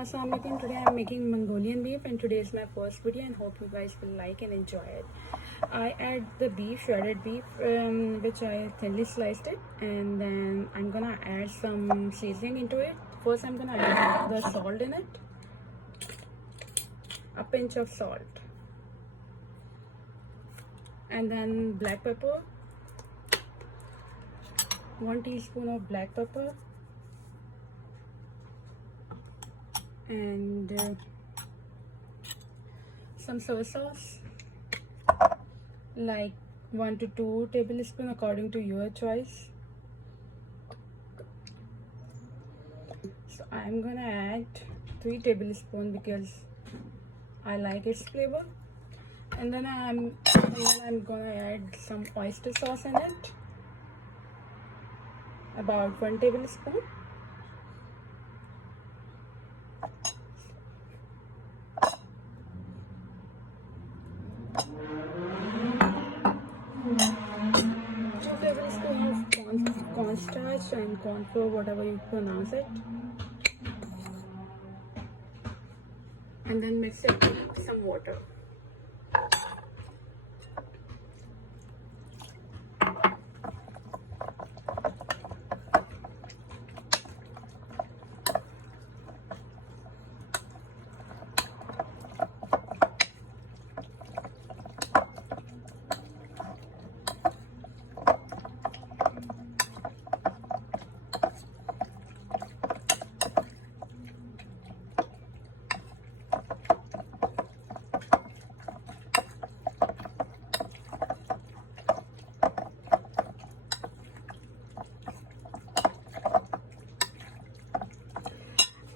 Assalamu alaikum. Today I'm making Mongolian beef and today is my first video and hope you guys will like and enjoy it. I add the beef, shredded beef, which I thinly sliced it, and then I'm gonna add some seasoning into it. First I'm gonna add the salt in it, a pinch of salt, and then black pepper, 1 teaspoon of black pepper, and some soy sauce, like 1 to 2 tablespoons according to your choice. So I'm gonna add 3 tablespoons because I like its flavor, and then I'm gonna add some oyster sauce in it, about 1 tablespoon. Of cornstarch and corn flour, whatever you pronounce it, and then mix it with some water.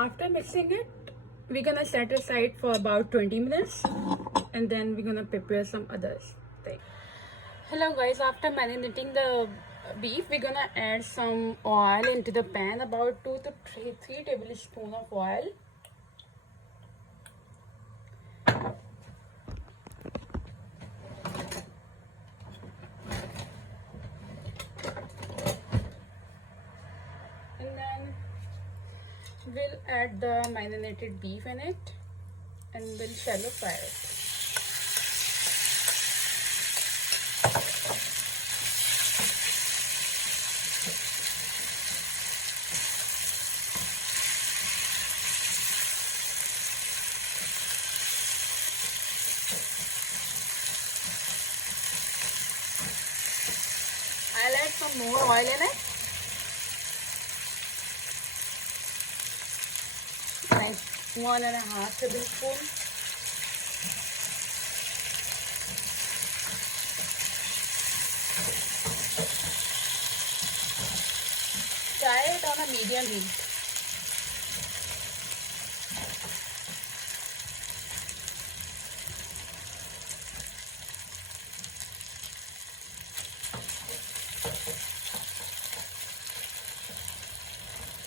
After mixing it, we're gonna set it aside for about 20 minutes and then we're gonna prepare some other things. Hello guys, after marinating the beef, we're gonna add some oil into the pan, about 2 to 3 tablespoons of oil. And then we'll add the marinated beef in it and we'll shallow fry it. I'll add some more oil in it. Like 1.5 tablespoons. Fry it on a medium heat.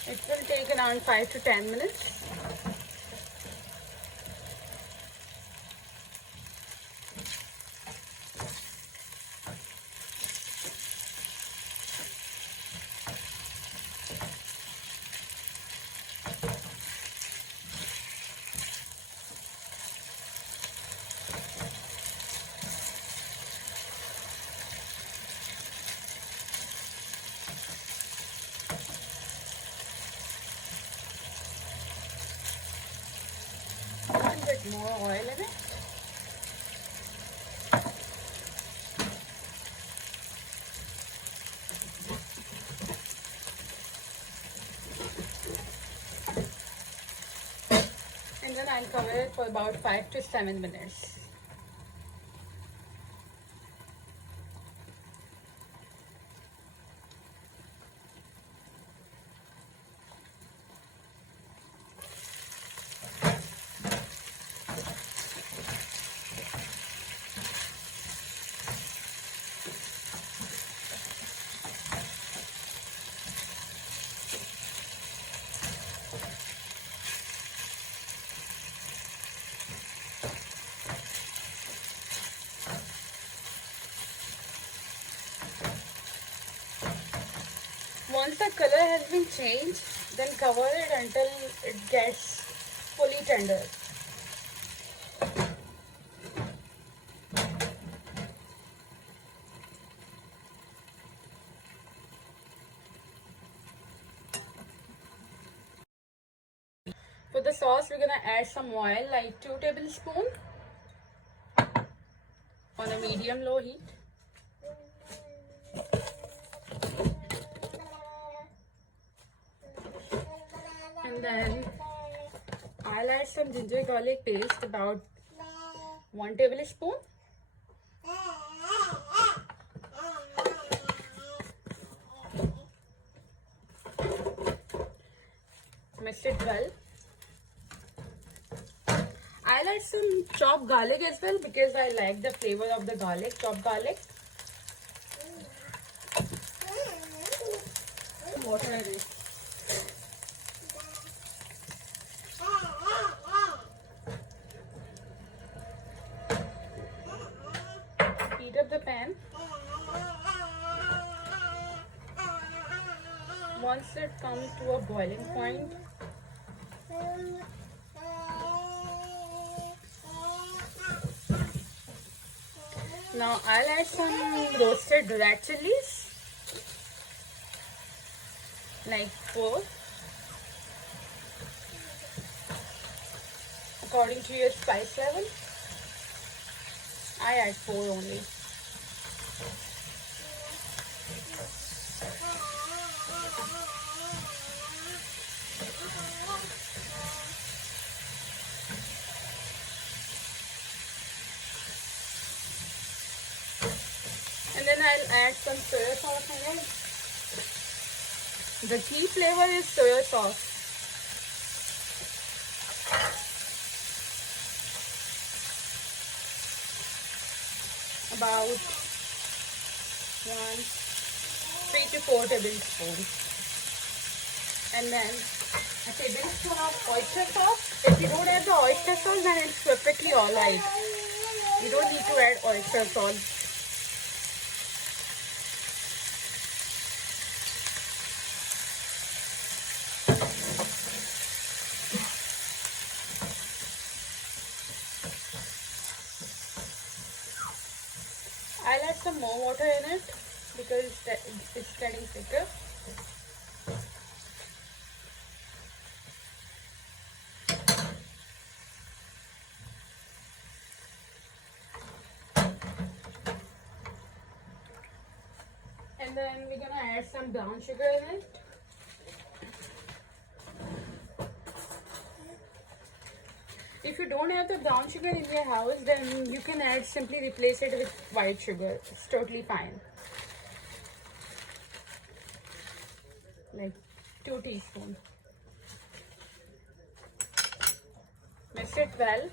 It will take around 5 to 10 minutes. A bit more oil in it. And then I'll cover it for about 5 to 7 minutes. Once the color has been changed, then cover it until it gets tender. For the sauce, we're gonna add some oil, like 2 tablespoons on a medium-low heat. And then I'll add some ginger garlic paste, about 1 tablespoon. Mix it well. I'll add some chopped garlic as well because I like the flavor of the garlic, chopped garlic. Water in it. Heat up the pan. Once it comes to a boiling point, now I'll add some roasted red chilies, like 4, according to your spice level. I add 4 only. And then I'll add some soya sauce in it. The key flavor is soya sauce. About 3 to 4 tablespoons. And then a tablespoon of oyster sauce. If you don't add the oyster sauce, then it's perfectly alright. You don't need to add oyster sauce. I'll add some more water in it because it's getting thicker. And then we're gonna add some brown sugar in it. If you don't have the brown sugar in your house, then you can simply replace it with white sugar. It's totally fine. Like 2 teaspoons. Mix it well.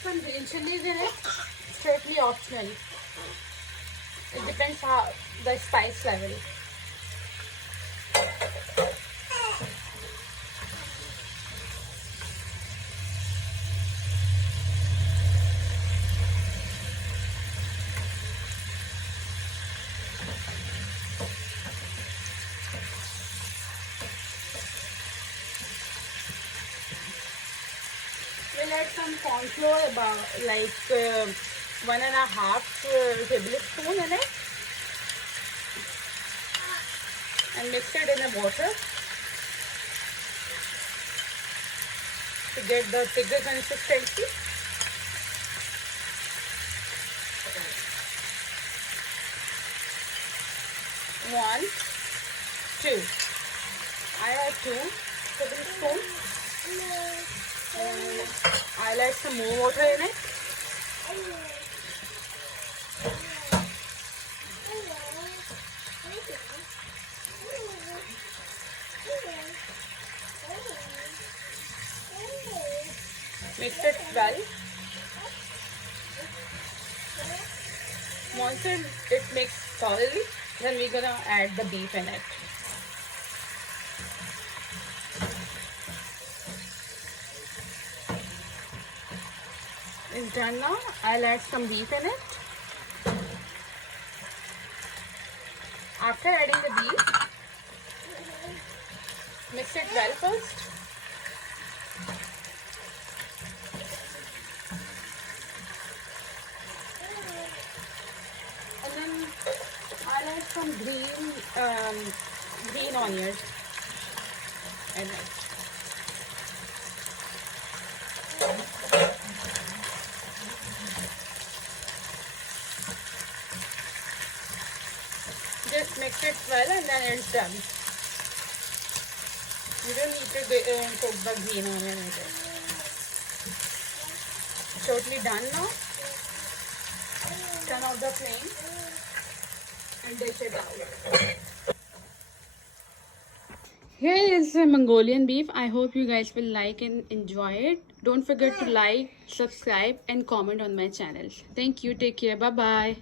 Some green chilies in it. It's totally optional. It depends how the spice level. We'll add some corn flour, about like 1.5 tablespoon in it, and mix it in the water to get the thicker consistency. One, two. I add 2 tablespoons. And I'll add some more water in it. Mix it well. Once it mixes thoroughly, then we're gonna add the beef in it. is done now. I'll add some beef in it. After adding the beef, mix it well first. And then I'll add some green onions and just mix it well and then it's done. You don't need to cook the green onion with it. Totally done now. Turn off the flame and dish it out. Here is the Mongolian beef. I hope you guys will like and enjoy it. Don't forget to like, subscribe and comment on my channel. Thank you. Take care. Bye bye.